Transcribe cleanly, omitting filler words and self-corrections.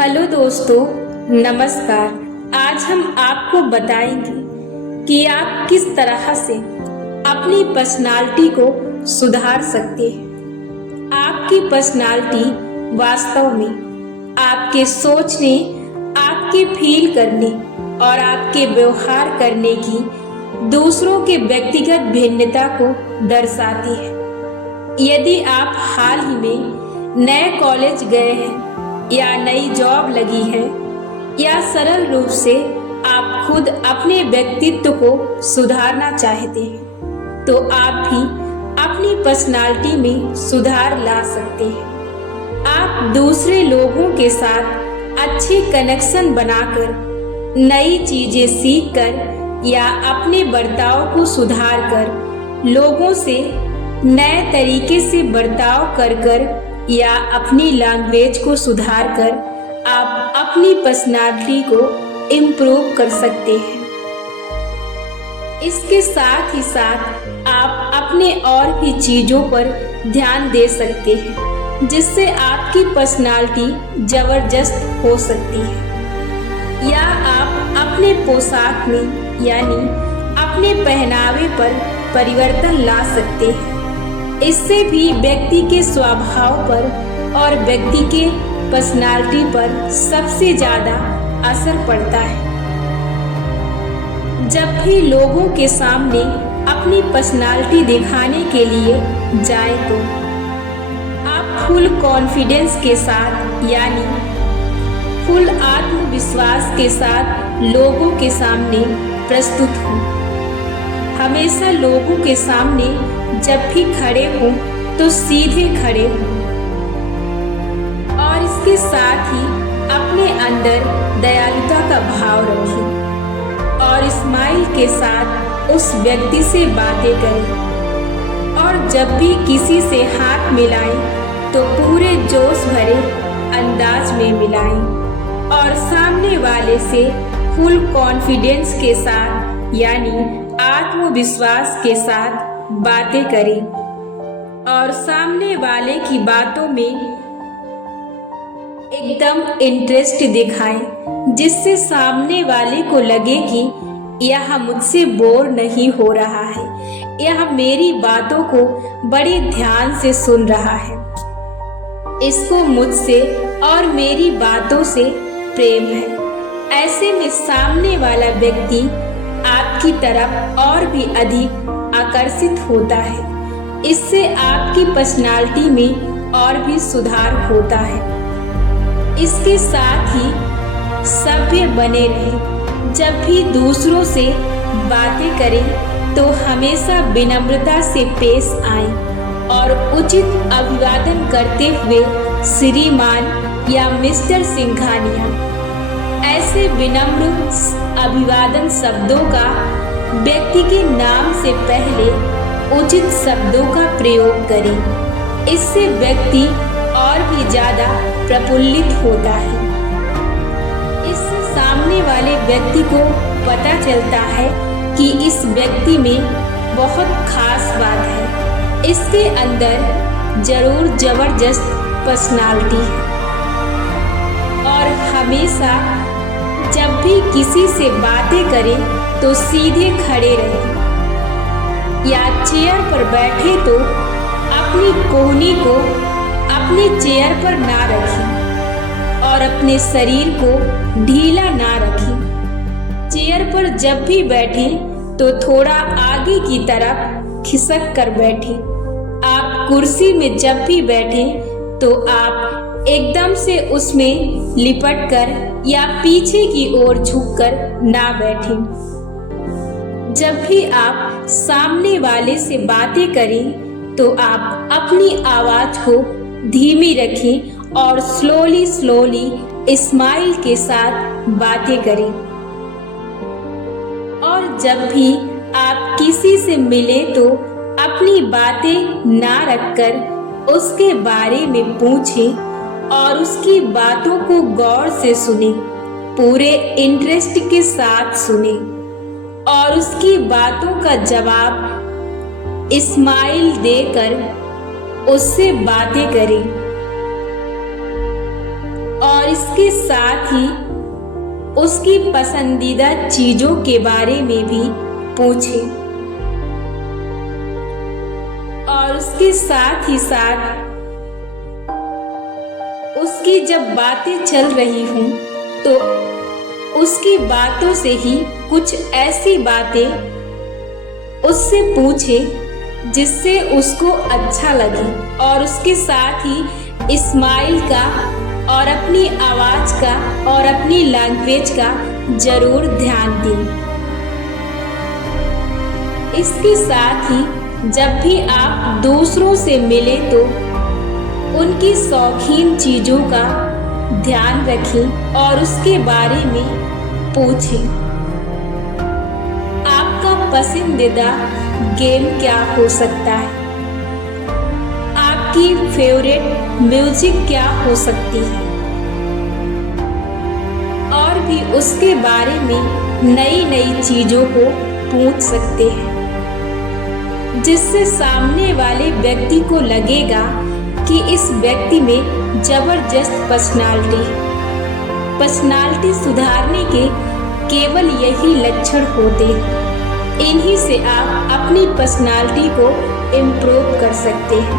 Hello दोस्तों, नमस्कार। आज हम आपको बताएंगे कि आप किस तरह से अपनी पर्सनालिटी को सुधार सकते हैं। आपकी पर्सनालिटी वास्तव में आपके सोचने, आपके फील करने और आपके व्यवहार करने की दूसरों के व्यक्तिगत भिन्नता को दर्शाती है। यदि आप हाल ही में नए कॉलेज गए हैं या नई जॉब लगी है या सरल रूप से आप खुद अपने व्यक्तित्व को सुधारना चाहते हैं, तो आप भी अपनी पर्सनालिटी में सुधार ला सकते हैं। आप दूसरे लोगों के साथ अच्छे कनेक्शन बनाकर, नई चीजें सीखकर या अपने बर्ताव को सुधार कर, लोगों से नए तरीके से बर्ताव कर या अपनी लैंग्वेज को सुधार कर आप अपनी पर्सनालिटी को इम्प्रूव कर सकते हैं। इसके साथ ही साथ आप अपने और भी चीजों पर ध्यान दे सकते हैं, जिससे आपकी पर्सनालिटी जबरदस्त हो सकती है। या आप अपने पोशाक में यानी अपने पहनावे पर परिवर्तन ला सकते हैं। इससे भी व्यक्ति के स्वभाव पर और व्यक्ति के पर्सनालिटी पर सबसे ज्यादा असर पड़ता है। जब भी लोगों के सामने अपनी पर्सनालिटी दिखाने के लिए जाए तो आप फुल कॉन्फिडेंस के साथ यानी फुल आत्मविश्वास के साथ लोगों के सामने प्रस्तुत हों। हमेशा लोगों के सामने जब भी खड़े हों तो सीधे खड़े हों और इसके साथ ही अपने अंदर दयालुता का भाव रखें और स्माइल के साथ उस व्यक्ति से बातें करें। और जब भी किसी से हाथ मिलाएं तो पूरे जोश भरे अंदाज में मिलाएं और सामने वाले से फुल कॉन्फिडेंस के साथ यानी आत्मविश्वास के साथ बातें करें और सामने वाले की बातों में एकदम इंटरेस्ट दिखाएं, जिससे सामने वाले को लगे कि यह मुझसे बोर नहीं हो रहा है, यह मेरी बातों को बड़े ध्यान से सुन रहा है, इसको मुझसे और मेरी बातों से प्रेम है। ऐसे में सामने वाला व्यक्ति आपकी तरफ और भी अधिक आकर्षित होता है। इससे आपकी पर्सनालिटी में और भी सुधार होता है। इसके साथ ही सभ्य बने रहें। जब भी दूसरों से बातें करें तो हमेशा विनम्रता से पेश आएं और उचित अभिवादन करते हुए श्रीमान या मिस्टर सिंघानिया ऐसे विनम्र अभिवादन शब्दों का व्यक्ति के नाम से पहले उचित शब्दों का प्रयोग करें। इससे व्यक्ति और भी ज्यादा प्रफुल्लित होता है। इससे सामने वाले व्यक्ति को पता चलता है कि इस व्यक्ति में बहुत खास बात है, इसके अंदर जरूर जबरदस्त पर्सनालिटी है। और हमेशा जब भी किसी से बातें करें तो सीधे खड़े रहें या चेयर पर बैठे तो अपनी कोहनी को अपने चेयर पर ना रखें और अपने शरीर को ढीला ना रखें। चेयर पर जब भी बैठें तो थोड़ा आगे की तरफ खिसक कर बैठें। आप कुर्सी में जब भी बैठें तो आप एकदम से उसमें लिपट कर या पीछे की ओर झुककर ना बैठें। जब भी आप सामने वाले से बातें करें तो आप अपनी आवाज को धीमी रखें और स्लोली स्माइल के साथ बातें करें। और जब भी आप किसी से मिले तो अपनी बातें ना रखकर उसके बारे में पूछें और उसकी बातों को गौर से सुने, पूरे इंटरेस्ट के साथ सुने और उसकी बातों का जवाब स्माइल देकर उससे बातें करें। और इसके साथ ही उसकी पसंदीदा चीजों के बारे में भी पूछें। और उसके साथ ही साथ उसकी जब बातें चल रही हों तो उसकी बातों से ही कुछ ऐसी बातें उससे पूछे जिससे उसको अच्छा लगे, और उसके साथ ही स्माइल का और अपनी आवाज का और अपनी लैंग्वेज का जरूर ध्यान दें। इसके साथ ही जब भी आप दूसरों से मिले तो उनकी शौकीन चीजों का ध्यान रखें और उसके बारे में पूछें। आपका पसंदीदा गेम क्या हो सकता है? आपकी फेवरेट म्यूजिक क्या हो सकती है? और भी उसके बारे में नई नई चीजों को पूछ सकते हैं, जिससे सामने वाले व्यक्ति को लगेगा कि इस व्यक्ति में जबरदस्त पर्सनालिटी है। पर्सनालिटी सुधारने के केवल यही लक्षण होते हैं। इन्हीं से आप अपनी पर्सनालिटी को इम्प्रूव कर सकते हैं।